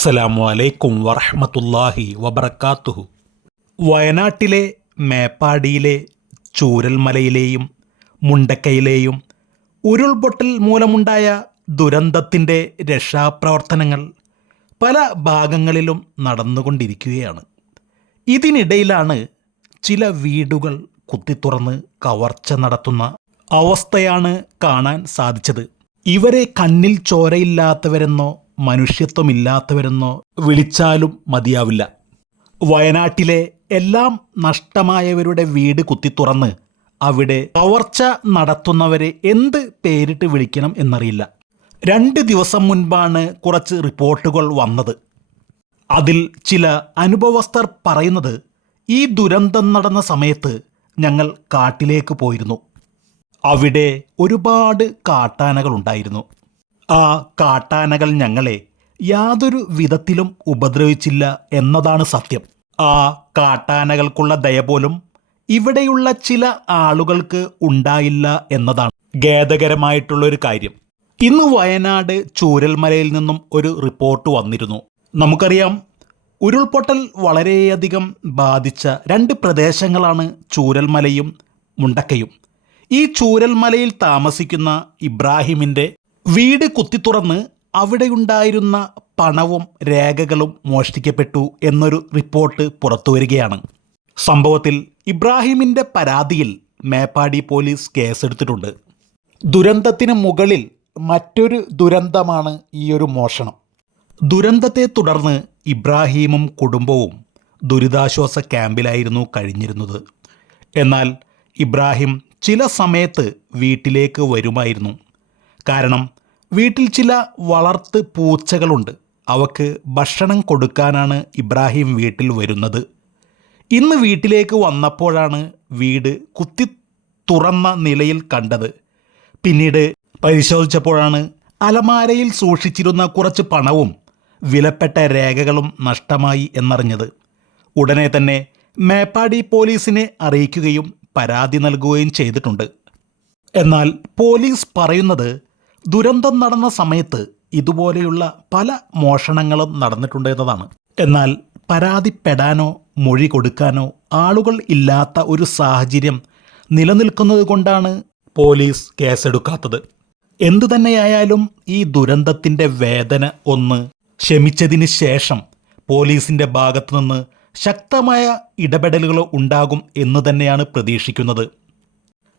അസ്സലാമു അലൈക്കും വറഹ്മത്തുള്ളാഹി വബർക്കാത്തുഹു വയനാട്ടിലെ മേപ്പാടിയിലെ ചൂരൽമലയിലെയും മുണ്ടക്കയിലെയും ഉരുൾപൊട്ടൽ മൂലമുണ്ടായ ദുരന്തത്തിന്റെ രക്ഷാപ്രവർത്തനങ്ങൾ പല ഭാഗങ്ങളിലും നടന്നുകൊണ്ടിരിക്കുകയാണ്. ഇതിനിടയിലാണ് ചില വീടുകൾ കുത്തിത്തുറന്ന് കവർച്ച നടത്തുന്ന അവസ്ഥയാണ് കാണാൻ സാധിച്ചത്. ഇവരെ കണ്ണിൽ ചോരയില്ലാത്തവരെന്നോ മനുഷ്യത്വമില്ലാത്തവരെന്നോ വിളിച്ചാലും മതിയാവില്ല. വയനാട്ടിലെ എല്ലാം നഷ്ടമായവരുടെ വീട് കുത്തിത്തുറന്ന് അവിടെ കവർച്ച നടത്തുന്നവരെ എന്ത് പേരിട്ട് വിളിക്കണം എന്നറിയില്ല. രണ്ട് ദിവസം മുൻപാണ് കുറച്ച് റിപ്പോർട്ടുകൾ വന്നത്. അതിൽ ചില അനുഭവസ്ഥർ പറയുന്നത് ഈ ദുരന്തം നടന്ന സമയത്ത് ഞങ്ങൾ കാട്ടിലേക്ക് പോയിരുന്നു. അവിടെ ഒരുപാട് കാട്ടാനകൾ ഉണ്ടായിരുന്നു ആ കാട്ടാനകൾ ഞങ്ങളെ യാതൊരു വിധത്തിലും ഉപദ്രവിച്ചില്ല എന്നതാണ് സത്യം. ആ കാട്ടാനകൾക്കുള്ള ദയ പോലും ഇവിടെയുള്ള ചില ആളുകൾക്ക് ഉണ്ടായില്ല എന്നതാണ് ഖേദകരമായിട്ടുള്ളൊരു കാര്യം. ഇന്ന് വയനാട് ചൂരൽമലയിൽ നിന്നും ഒരു റിപ്പോർട്ട് വന്നിരുന്നു. നമുക്കറിയാം ഉരുൾപൊട്ടൽ വളരെയധികം ബാധിച്ച രണ്ട് പ്രദേശങ്ങളാണ് ചൂരൽമലയും മുണ്ടക്കയും. ഈ ചൂരൽമലയിൽ താമസിക്കുന്ന ഇബ്രാഹിമിന്റെ വീട് കുത്തിത്തുറന്ന് അവിടെയുണ്ടായിരുന്ന പണവും രേഖകളും മോഷ്ടിക്കപ്പെട്ടു എന്നൊരു റിപ്പോർട്ട് പുറത്തുവരികയാണ് സംഭവത്തിൽ ഇബ്രാഹിമിന്റെ പരാതിയിൽ മേപ്പാടി പോലീസ് കേസെടുത്തിട്ടുണ്ട്. ദുരന്തത്തിന് മുകളിൽ മറ്റൊരു ദുരന്തമാണ് ഈ ഒരു മോഷണം. ദുരന്തത്തെ തുടർന്ന് ഇബ്രാഹീമും കുടുംബവും ദുരിതാശ്വാസ ക്യാമ്പിലായിരുന്നു കഴിഞ്ഞിരുന്നത്. എന്നാൽ ഇബ്രാഹിം ചില സമയത്ത് വീട്ടിലേക്ക് വരുമായിരുന്നു. കാരണം വീട്ടിൽ ചില വളർത്ത് പൂച്ചകളുണ്ട്. അവക്ക് ഭക്ഷണം കൊടുക്കാനാണ് ഇബ്രാഹിം വീട്ടിൽ വരുന്നത്. ഇന്ന് വീട്ടിലേക്ക് വന്നപ്പോഴാണ് വീട് കുത്തി തുറന്ന നിലയിൽ കണ്ടത്. പിന്നീട് പരിശോധിച്ചപ്പോഴാണ് അലമാരയിൽ സൂക്ഷിച്ചിരുന്ന കുറച്ച് പണവും വിലപ്പെട്ട രേഖകളും നഷ്ടമായി എന്നറിഞ്ഞത്. ഉടനെ തന്നെ മേപ്പാടി പോലീസിനെ അറിയിക്കുകയും പരാതി നൽകുകയും ചെയ്തിട്ടുണ്ട്. എന്നാൽ പോലീസ് പറയുന്നത് ദുരന്തം നടന്ന സമയത്ത് ഇതുപോലെയുള്ള പല മോഷണങ്ങളും നടന്നിട്ടുണ്ട് എന്നതാണ് എന്നാൽ പരാതിപ്പെടാനോ മൊഴി കൊടുക്കാനോ ആളുകൾ ഇല്ലാത്ത ഒരു സാഹചര്യം നിലനിൽക്കുന്നത് കൊണ്ടാണ് പോലീസ് കേസെടുക്കാത്തത്. എന്തു തന്നെയായാലും ഈ ദുരന്തത്തിന്റെ വേദന ഒന്ന് ക്ഷമിച്ചതിന് ശേഷം പോലീസിന്റെ ഭാഗത്തുനിന്ന് ശക്തമായ ഇടപെടലുകൾ ഉണ്ടാകും എന്ന് തന്നെയാണ് പ്രതീക്ഷിക്കുന്നത്.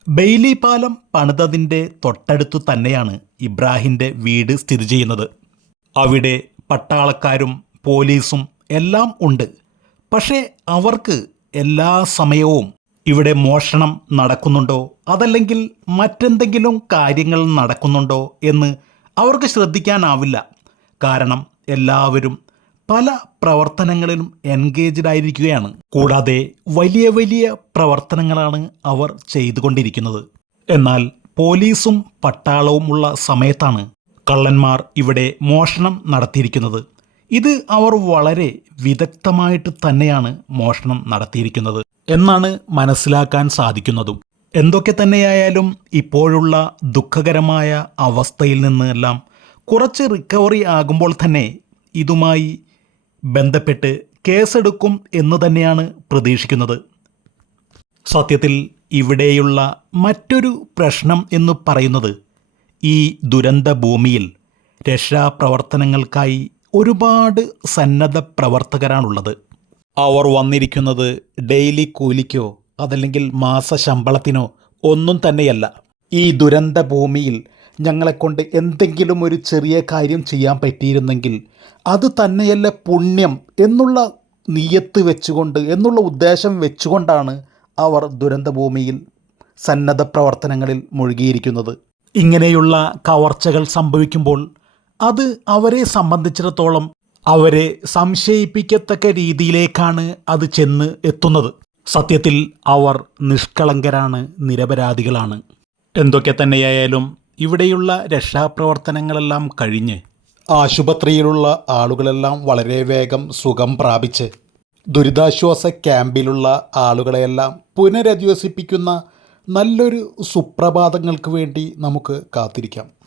ബെയ്ലി പാലം പണിതതിന്റെ തൊട്ടടുത്തു തന്നെയാണ് ഇബ്രാഹിന്റെ വീട് സ്ഥിതി ചെയ്യുന്നത്. അവിടെ പട്ടാളക്കാരും പോലീസും എല്ലാം ഉണ്ട്. പക്ഷേ അവർക്ക് എല്ലാ സമയവും ഇവിടെ മോഷണം നടക്കുന്നുണ്ടോ? അതല്ലെങ്കിൽ മറ്റെന്തെങ്കിലും കാര്യങ്ങൾ നടക്കുന്നുണ്ടോ എന്ന് അവർക്ക് ശ്രദ്ധിക്കാനാവില്ല. കാരണം എല്ലാവരും പല പ്രവർത്തനങ്ങളിലും എൻഗേജ്ഡ് ആയിരിക്കുകയാണ്. കൂടാതെ വലിയ വലിയ പ്രവർത്തനങ്ങളാണ് അവർ ചെയ്തുകൊണ്ടിരിക്കുന്നത്. എന്നാൽ പോലീസും പട്ടാളവും ഉള്ള സമയത്താണ് കള്ളന്മാർ ഇവിടെ മോഷണം നടത്തിയിരിക്കുന്നത്. ഇത് അവർ വളരെ വിദഗ്ധമായിട്ട് തന്നെയാണ് മോഷണം നടത്തിയിരിക്കുന്നത് എന്നാണ് മനസ്സിലാക്കാൻ സാധിക്കുന്നതും. എന്തൊക്കെ തന്നെയായാലും ഇപ്പോഴുള്ള ദുഃഖകരമായ അവസ്ഥയിൽ നിന്നെല്ലാം കുറച്ച് റിക്കവറി ആകുമ്പോൾ തന്നെ ഇതുമായി ബന്ധപ്പെട്ട് കേസെടുക്കും എന്ന് തന്നെയാണ് പ്രതീക്ഷിക്കുന്നത്. സത്യത്തിൽ ഇവിടെയുള്ള മറ്റൊരു പ്രശ്നം എന്ന് പറയുന്നത് ഈ ദുരന്ത ഭൂമിയിൽ രക്ഷാപ്രവർത്തനങ്ങൾക്കായി ഒരുപാട് സന്നദ്ധ പ്രവർത്തകരാണുള്ളത്. അവർ വന്നിരിക്കുന്നത് ഡെയിലി കൂലിക്കോ അതല്ലെങ്കിൽ മാസ ശമ്പളത്തിനോ ഒന്നും തന്നെയല്ല. ഈ ദുരന്ത ഭൂമിയിൽ ഞങ്ങളെക്കൊണ്ട് എന്തെങ്കിലും ഒരു ചെറിയ കാര്യം ചെയ്യാൻ പറ്റിയിരുന്നെങ്കിൽ അത് തന്നെയല്ല പുണ്യം എന്നുള്ള നീയത്ത് വെച്ചുകൊണ്ട് എന്നുള്ള ഉദ്ദേശം വെച്ചുകൊണ്ടാണ് അവർ ദുരന്തഭൂമിയിൽ സന്നദ്ധ പ്രവർത്തനങ്ങളിൽ മുഴുകിയിരിക്കുന്നത്. ഇങ്ങനെയുള്ള കവർച്ചകൾ സംഭവിക്കുമ്പോൾ അത് അവരെ സംബന്ധിച്ചിടത്തോളം അവരെ സംശയിപ്പിക്കത്തക്ക രീതിയിലേക്കാണ് അത് ചെന്ന് എത്തുന്നത്. സത്യത്തിൽ അവർ നിഷ്കളങ്കരാണ് നിരപരാധികളാണ്. എന്തൊക്കെ തന്നെയായാലും ഇവിടെയുള്ള രക്ഷാപ്രവർത്തനങ്ങളെല്ലാം കഴിഞ്ഞ് ആശുപത്രിയിലുള്ള ആളുകളെല്ലാം വളരെ വേഗം സുഖം പ്രാപിച്ച് ദുരിതാശ്വാസ ക്യാമ്പിലുള്ള ആളുകളെയെല്ലാം പുനരധിവസിപ്പിക്കുന്ന നല്ലൊരു സുപ്രഭാതങ്ങൾക്ക് വേണ്ടി നമുക്ക് കാത്തിരിക്കാം.